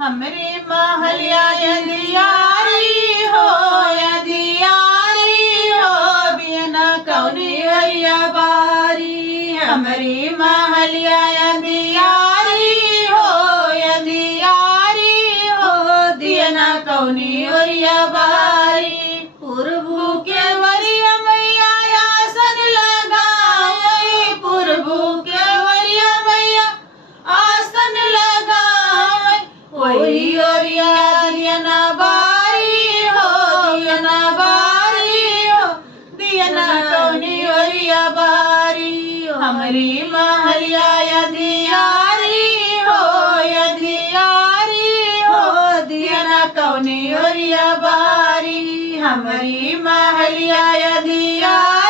हमरे महलिया यदियारी हो बिना कौनी ओरिया बारी। हमरी महलिया यदियारी हो दियना कौनी ओरिया बारी। पुरबू के वरिया मैया आसन लगाई, पुरबू के वरिया मैया आसन लगाई। वही ओरिया दियना बारी हो दियना कौनी ओरिया बारी। हमरी महलिया यदियारी हो दियना कौनी ओरिया बारी। हमरी महलिया यदियारी